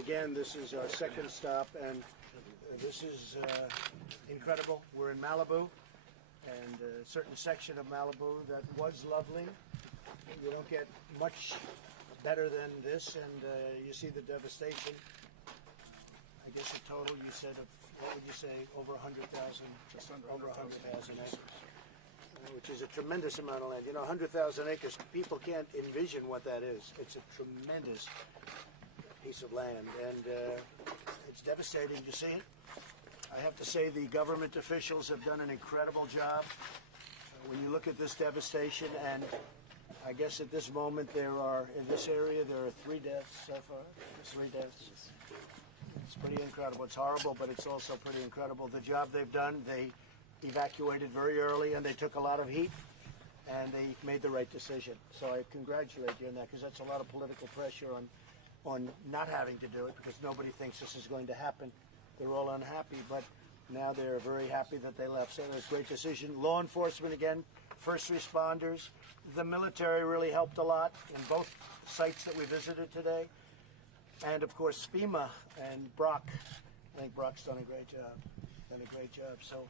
again, this is our second stop, and this is incredible. We're in Malibu, and a certain section of Malibu that was lovely. You don't get much better than this, and you see the devastation. I guess the total you said of, what would you say, over 100,000? Just under 100,000 acres. Which is a tremendous amount of land. You know, 100,000 acres, people can't envision what that is. It's a tremendous piece of land, and it's devastating to see it. I have to say the government officials have done an incredible job. When you look at this devastation, and I guess at this moment there are, in this area, there are 3 deaths so far. 3 deaths. It's pretty incredible. It's horrible, but it's also pretty incredible. The job they've done, they evacuated very early, and they took a lot of heat, and they made the right decision. So I congratulate you on that, because that's a lot of political pressure on not having to do it, because nobody thinks this is going to happen. They're all unhappy, but now they're very happy that they left. So it's a great decision. Law enforcement, again, first responders, the military really helped a lot in both sites that we visited today. And of course, FEMA and Brock. I think Brock's done a great job. So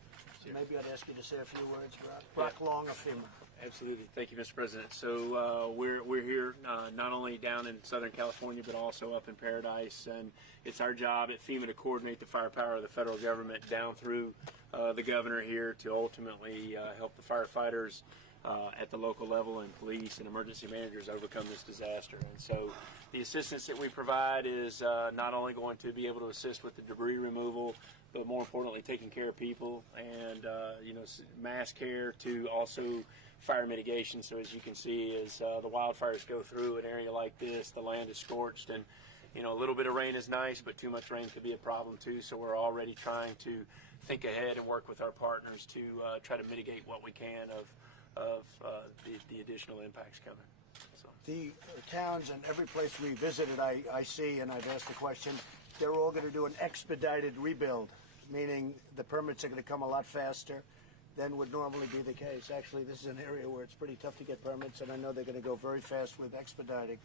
maybe I'd ask you to say a few words, Brock. Brock Long of FEMA. Absolutely. Thank you, Mr. President. So we're here not only down in Southern California, but also up in Paradise, and it's our job at FEMA to coordinate the firepower of the federal government down through the governor here to ultimately help the firefighters at the local level and police and emergency managers overcome this disaster. And so the assistance that we provide is not only going to be able to assist with the debris removal, but more importantly taking care of people and mass care to also fire mitigation. So as you can see, as the wildfires go through an area like this, the land is scorched, and a little bit of rain is nice, but too much rain could be a problem too. So we're already trying to think ahead and work with our partners to try to mitigate what we can of the additional impacts coming. So the towns and every place we visited, I see, and I've asked the question, they're all going to do an expedited rebuild, meaning the permits are going to come a lot faster than would normally be the case. Actually, this is an area where it's pretty tough to get permits, and I know they're going to go very fast with expediting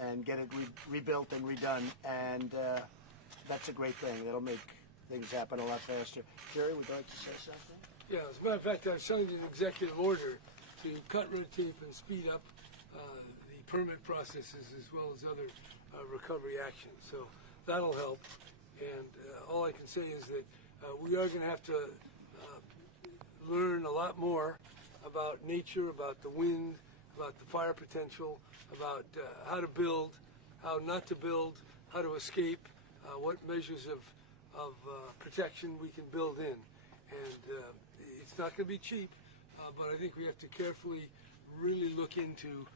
and get it rebuilt and redone, and that's a great thing. That'll make things happen a lot faster. Jerry, would you like to say something? Yeah, as a matter of fact, I've signed an executive order to cut red tape and speed up the permit processes as well as other recovery actions. So that'll help. And all I can say is that we are going to have to learn a lot more about nature, about the wind, about the fire potential, about how to build, how not to build, how to escape, what measures of protection we can build in. And it's not going to be cheap, but I think we have to carefully really look into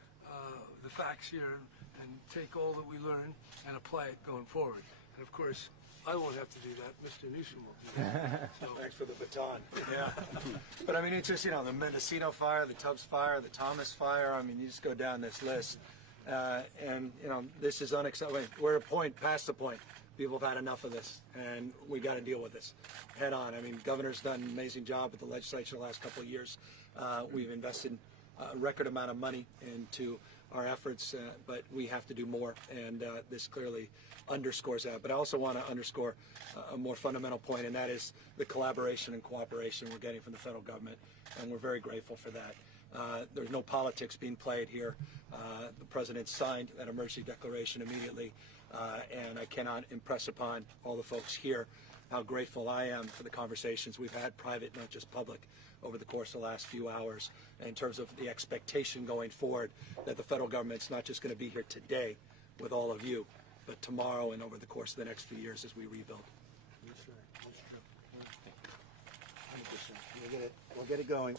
the facts here and take all that we learn and apply it going forward. And of course, I won't have to do that. Mr. Newsom will do that. So. Thanks for the baton. Yeah. But I mean, it's just, the Mendocino fire, the Tubbs fire, the Thomas fire. I mean, you just go down this list. And, this is unacceptable. We're past the point. People have had enough of this, and we got to deal with this head on. I mean, governor's done an amazing job with the legislature the last couple of years. We've invested a record amount of money into our efforts, but we have to do more, and this clearly underscores that. But I also want to underscore a more fundamental point, and that is the collaboration and cooperation we're getting from the federal government, and we're very grateful for that. There's no politics being played here. The president signed that emergency declaration immediately, and I cannot impress upon all the folks here how grateful I am for the conversations we've had, private, not just public, over the course of the last few hours, in terms of the expectation going forward that the federal government's not just going to be here today with all of you, but tomorrow and over the course of the next few years as we rebuild. That's true. 100%. We'll get it going.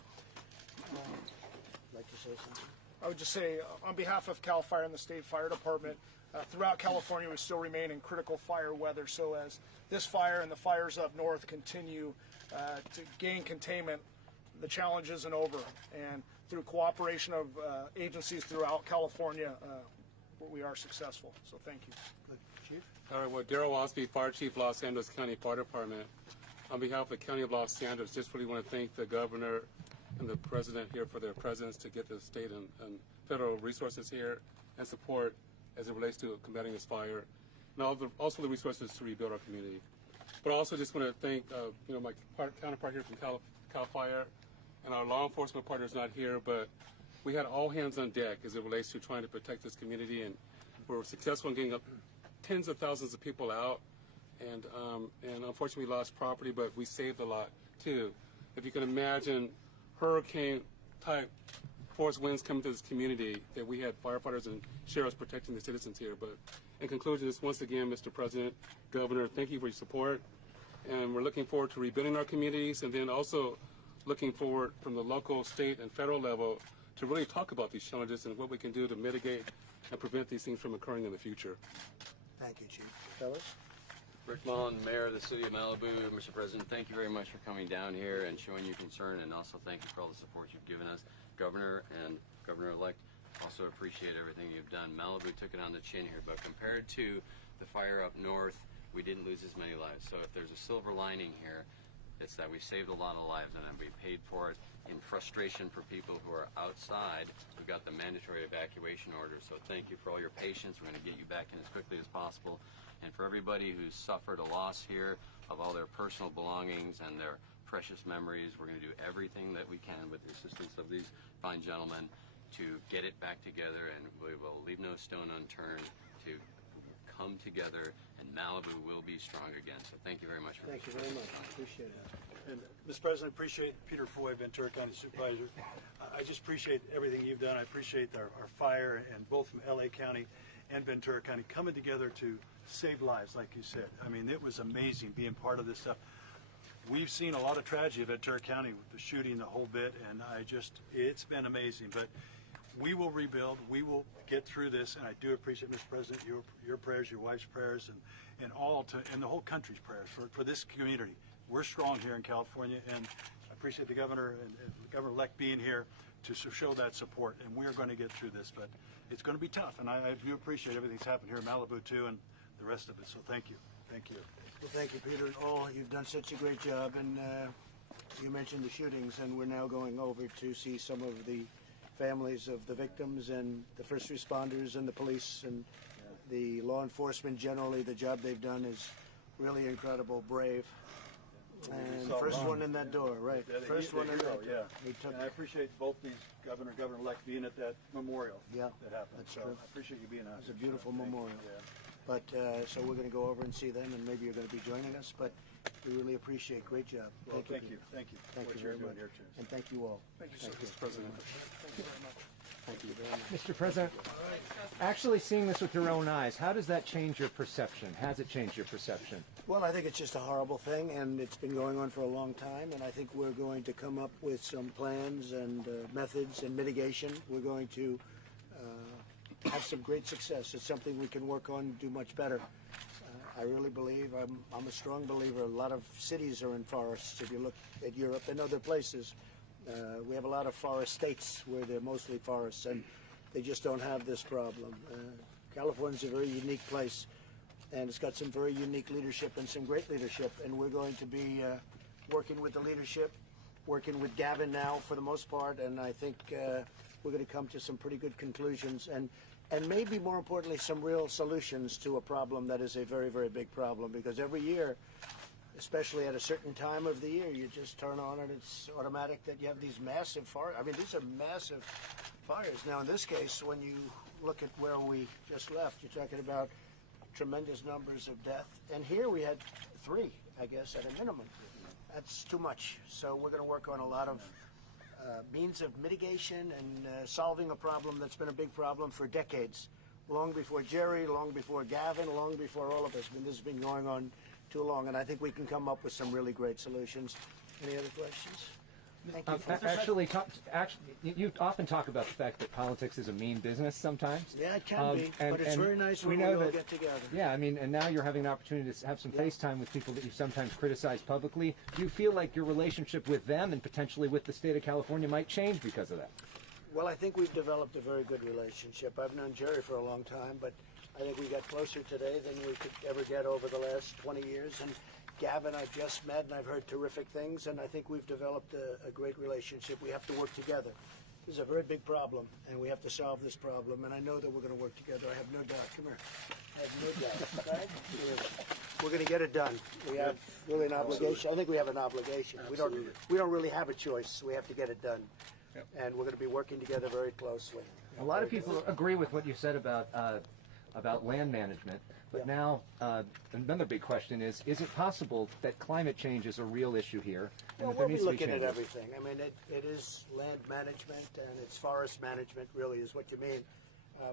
Like to say something? I would just say, on behalf of CAL FIRE and the State Fire Department, throughout California we still remain in critical fire weather. So as this fire and the fires up north continue to gain containment, the challenge isn't over. And through cooperation of agencies throughout California, we are successful. So thank you. Good. Chief? All right, well, Darrell Osby, Fire Chief, Los Angeles County Fire Department. On behalf of the County of Los Angeles, just really want to thank the Governor and the President here for their presence to get the state and federal resources here and support as it relates to combating this fire. and also the resources to rebuild our community. But I also just want to thank my counterpart here from Cal Fire, and our law enforcement partners not here, but we had all hands on deck as it relates to trying to protect this community, and we were successful in getting up tens of thousands of people out, and unfortunately we lost property, but we saved a lot too. If you can imagine hurricane-type force winds coming to this community, that we had firefighters and sheriffs protecting the citizens here. But in conclusion, just once again, Mr. President, Governor, thank you for your support, and we're looking forward to rebuilding our communities, and then also looking forward from the local, state, and federal level to really talk about these challenges and what we can do to mitigate and prevent these things from occurring in the future. Thank you, Chief. Fellas? Rick Mullen, Mayor of the City of Malibu. Mr. President, thank you very much for coming down here and showing your concern, and also thank you for all the support you've given us. Governor and Governor-elect, also appreciate everything you've done. Malibu took it on the chin here, but compared to the fire up north, we didn't lose as many lives. So if there's a silver lining here, it's that we saved a lot of lives, and then we paid for it in frustration for people who are outside. We've got the mandatory evacuation order, so thank you for all your patience. We're going to get you back in as quickly as possible. And for everybody who's suffered a loss here of all their personal belongings and their precious memories, we're going to do everything that we can with the assistance of these fine gentlemen to get it back together, and we will leave no stone unturned to come together, and Malibu will be strong again. So thank you very much. Thank you very much. Appreciate it. And Mr. President, I appreciate Peter Foy, Ventura County Supervisor. I just appreciate everything you've done. I appreciate our fire, and both from LA County and Ventura County coming together to save lives, like you said. I mean, it was amazing being part of this stuff. We've seen a lot of tragedy in Ventura County with the shooting, the whole bit, and it's been amazing. But we will rebuild. We will get through this, and I do appreciate, Mr. President, your prayers, your wife's prayers, and the whole country's prayers for this community. We're strong here in California, and I appreciate the governor and the governor-elect being here to show that support, and we are going to get through this. But it's going to be tough, and I do appreciate everything that's happened here in Malibu, too, and the rest of it. So thank you. Thank you. Well, thank you, Peter, and all. You've done such a great job, and you mentioned the shootings, and we're now going over to see some of the families of the victims and the first responders and the police and the law enforcement generally. The job they've done is really incredible, brave. And first one in that door, right? First one in that door. Yeah. And I appreciate both these governor-elect being at that memorial. Yeah, that happened. that's so true. I appreciate you being out. It's a beautiful memorial. Yeah. But so we're going to go over and see them, and maybe you're going to be joining us. But we really appreciate. Great job. Well, thank Peter. you. Thank you. Thank What you you're very doing much. here, too. And thank you all. Thank you, sir. Mr. President. Thank you very much. Thank you very much. Mr. President, actually seeing this with your own eyes, how does that change your perception? Has it changed your perception? Well, I think it's just a horrible thing, and it's been going on for a long time, and I think we're going to come up with some plans and methods and mitigation. We're going to have some great success. It's something we can work on and do much better. I really believe, I'm a strong believer, a lot of cities are in forests. If you look at Europe and other places, we have a lot of forest states where they're mostly forests, and they just don't have this problem. California's a very unique place, and it's got some very unique leadership and some great leadership, and we're going to be working with the leadership, working with Gavin now for the most part, and I think we're going to come to some pretty good conclusions, and maybe more importantly, some real solutions to a problem that is a very, very big problem, because every year, especially at a certain time of the year, you just turn on and it's automatic that you have these massive fires. I mean, these are massive fires. Now, in this case, when you look at where we just left, you're talking about tremendous numbers of death. And here we had 3, I guess, at a minimum. That's too much. So we're going to work on a lot of means of mitigation and solving a problem that's been a big problem for decades. Long before Jerry, long before Gavin, long before all of us. I mean, this has been going on too long, and I think we can come up with some really great solutions. Any other questions? Thank you. Actually, you often talk about the fact that politics is a mean business sometimes. Yeah, it can be, but it's very nice when we all get together. Yeah, I mean, and now you're having an opportunity to have some FaceTime with people that you sometimes criticize publicly. Do you feel like your relationship with them and potentially with the state of California might change because of that? Well, I think we've developed a very good relationship. I've known Jerry for a long time, but I think we got closer today than we could ever get over the last 20 years. And Gavin, I've just met, and I've heard terrific things, and I think we've developed a great relationship. We have to work together. This is a very big problem, and we have to solve this problem, and I know that we're going to work together. I have no doubt. Come here. I have no doubt. Right? We're going to get it done. We have really an obligation. I think we have an obligation. We don't really have a choice. We have to get it done. And we're going to be working together very closely. A lot of people agree with what you said about land management, but now another big question is it possible that climate change is a real issue here? And Well, that there we'll be needs to be looking at changes? everything. I mean, it is land management and it's forest management, really, is what you mean.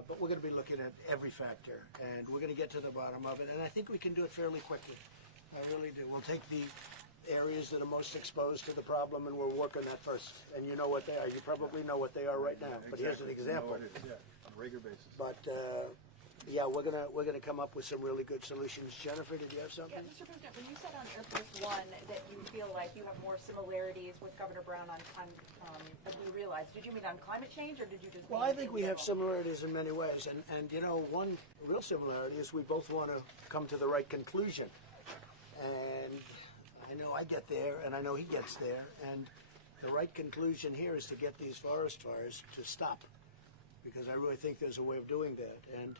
But we're going to be looking at every factor, and we're going to get to the bottom of it. And I think we can do it fairly quickly. I really do. We'll take the areas that are most exposed to the problem, and we'll work on that first. And you know what they are. You probably know what they are right now. But here's an example. On a regular basis. But yeah, we're gonna come up with some really good solutions. Jennifer, did you have something? Yeah, Mr. President, when you said on Air Force One that you feel like you have more similarities with Governor Brown than we realized, did you mean on climate change, or did you just? Well, mean I think in we have general? similarities in many ways, and you know, one real similarity is we both want to come to the right conclusion. And I know I get there, and I know he gets there, and the right conclusion here is to get these forest fires to stop, because I really think there's a way of doing that. And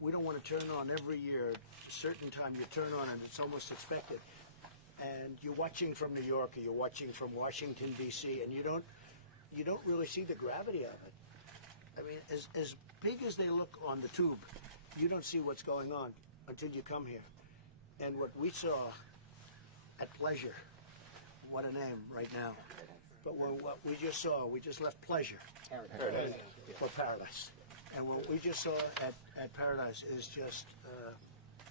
we don't want to turn on every year. A certain time you turn on, and it's almost expected. And you're watching from New York, or you're watching from Washington D.C., and you don't really see the gravity of it. I mean, as big as they look on the tube, you don't see what's going on until you come here. And what we saw at Pleasure, what a name right now. But what we just saw, we just left Pleasure for Paradise. And what we just saw at Paradise is just,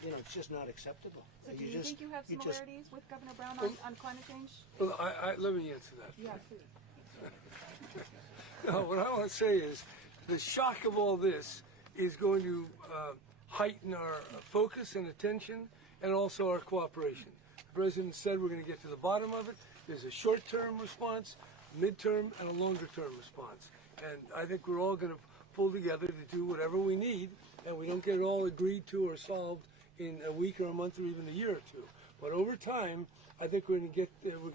you know, it's just not acceptable. So do you think you have similarities with Governor Brown on climate change? Well, let me answer that. Yeah. No, what I want to say is the shock of all this is going to heighten our focus and attention and also our cooperation. The President said we're going to get to the bottom of it. There's a short-term response, mid-term, and a longer-term response. And I think we're all going to pull together to do whatever we need, and we don't get it all agreed to or solved in a week or a month or even a year or two. But over time, I think we're going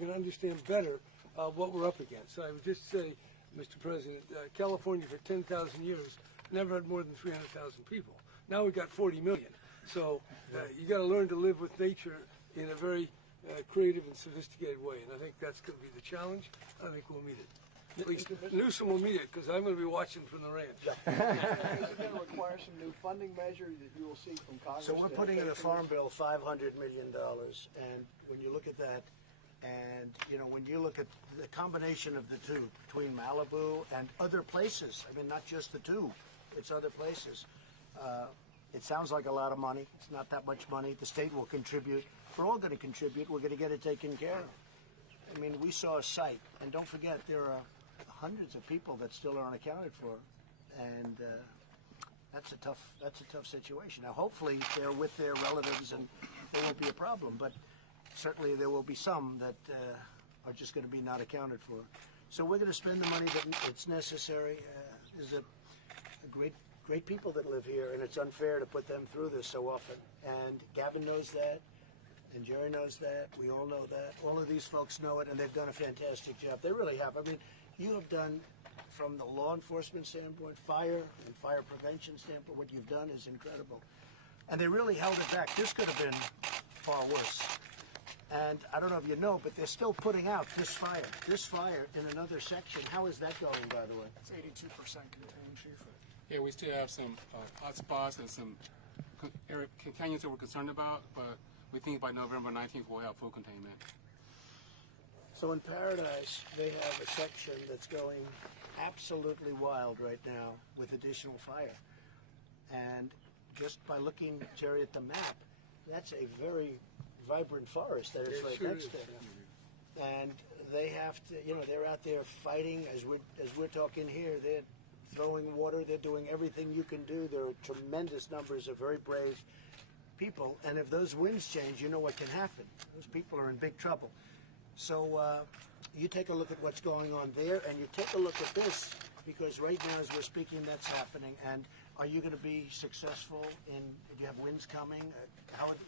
to understand better what we're up against. So I would just say, Mr. President, California for 10,000 years never had more than 300,000 people. Now we've got 40 million. So you got to learn to live with nature in a very creative and sophisticated way, and I think that's going to be the challenge. I think we'll meet it. At least Newsom will meet it, because I'm going to be watching from the ranch. Is it going to require some new funding measure that you will see from Congress? So we're putting in a farm bill $500 million, and when you look at that, and you know, when you look at the combination of the two, between Malibu and other places, I mean, not just the two, it's other places. It sounds like a lot of money. It's not that much money. The state will contribute. We're all going to contribute. We're going to get it taken care of. I mean, we saw a site, and don't forget, there are hundreds of people that still aren't accounted for, and that's a tough situation. Now, hopefully, they're with their relatives, and there won't be a problem. But certainly, there will be some that are just going to be not accounted for. So we're going to spend the money that's necessary. There's a great people that live here, and it's unfair to put them through this so often. And Gavin knows that. And Jerry knows that. We all know that. All of these folks know it, and they've done a fantastic job. They really have. I mean, you have done, from the law enforcement standpoint, fire and fire prevention standpoint, what you've done is incredible. And they really held it back. This could have been far worse. And I don't know if you know, but they're still putting out this fire in another section. How is that going, by the way? It's 82% contained, Chief. Yeah, we still have some hot spots and some canyons that we're concerned about, but we think by November 19th we'll have full containment. So in Paradise, they have a section that's going absolutely wild right now with additional fire. And just by looking, Jerry, at the map, that's a very vibrant forest that is right next to them. And they have to, you know, they're out there fighting as we're talking here. They're throwing water. They're doing everything you can do. There are tremendous numbers of very brave people. And if those winds change, you know what can happen. Those people are in big trouble. So you take a look at what's going on there, and you take a look at this, because right now as we're speaking, that's happening. And Are you going to be successful do you have winds coming?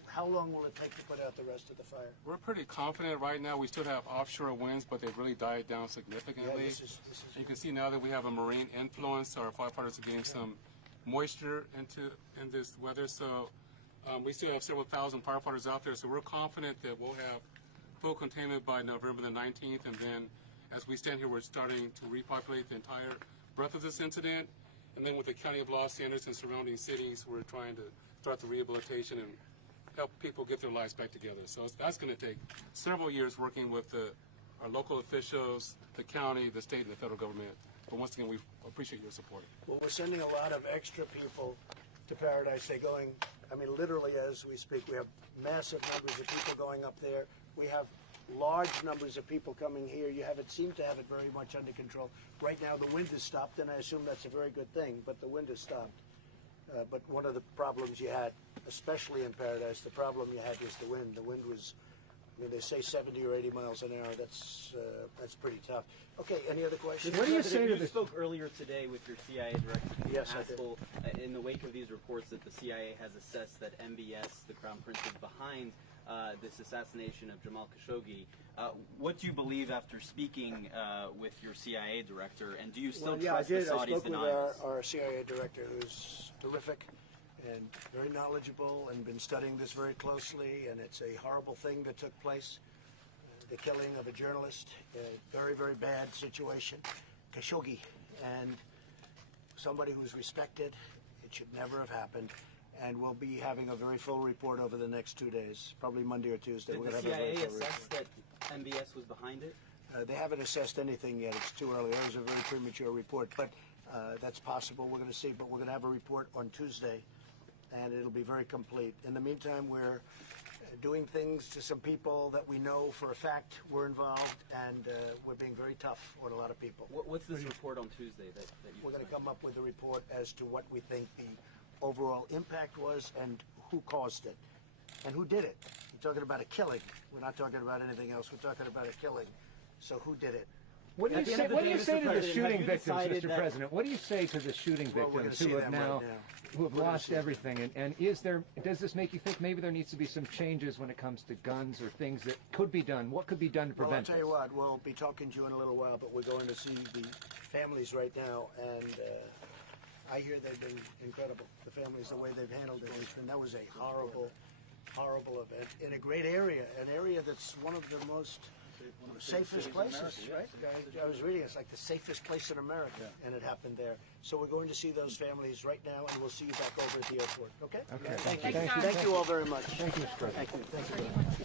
How long will it take to put out the rest of the fire? We're pretty confident right now. We still have offshore winds, but they've really died down significantly. Yeah, this is You can see now that we have a marine influence. Our firefighters are getting some moisture in this weather. So we still have several thousand firefighters out there. So we're confident that we'll have full containment by November the 19th. And then as we stand here, we're starting to repopulate the entire breadth of this incident. And then with the County of Los Angeles and surrounding cities, we're trying to start the rehabilitation and help people get their lives back together. So that's going to take several years working with our local officials, the county, the state, and the federal government. But once again, we appreciate your support. Well, we're sending a lot of extra people to Paradise. They're going, literally as we speak, we have massive numbers of people going up there. We have large numbers of people coming here. You haven't seemed to have it very much under control. Right now, the wind has stopped, and I assume that's a very good thing, but the wind has stopped. But one of the problems you had, especially in Paradise, the problem you had was the wind. The wind was, they say 70 or 80 miles an hour. That's pretty tough. Okay, any other questions? What do you say to You this? spoke earlier today with your CIA director, Yes, I did. Haskell, in the wake of these reports that the CIA has assessed that MBS, the Crown Prince, is behind this assassination of Jamal Khashoggi. What do you believe after speaking with your CIA director, and do you still trust the I Saudis' spoke with denials? our CIA director, who's terrific and very knowledgeable and been studying this very closely, and it's a horrible thing that took place, the killing of a journalist, a very, very bad situation, Khashoggi, and somebody who's respected. It should never have happened. And we'll be having a very full report over the next 2 days, probably Monday or Tuesday. Did We're the gonna have a very CIA full assess report. that MBS was behind it? They haven't assessed anything yet. It's too early. That was a very premature report, but that's possible. We're going to see, but we're going to have a report on Tuesday, and it'll be very complete. In the meantime, we're doing things to some people that we know for a fact were involved, and we're being very tough on a lot of people. What's this report on Tuesday that you We're going to just come up with a report as to what we think the overall impact was and who caused it and who did it. We're talking about a killing. We're not talking about anything else. We're talking about a killing. So who did it? What do you At the say? end of the What do day, you Mr. say to the President, shooting have you victims, decided Mr. that- President? What do you say to the shooting Well, we're victims gonna who see have them now, right now. who have We're gonna lost see them. everything? And does this make you think maybe there needs to be some changes when it comes to guns or things that could be done? What could be done to Well, I'll prevent tell you this? what, we'll be talking to you in a little while, but we're going to see the families right now, and I hear they've been incredible. The families, the way they've handled it. And that was a horrible, horrible event in a great area, an area that's one of the most safest places, right? I was reading, it's like the safest place in America, and it happened there. So we're going to see those families right now, and we'll see you back over at the airport, okay? Okay. Thank you. Thank you. Thank you all very much. Thank you, Mr. President. Thank you. Thank you very much.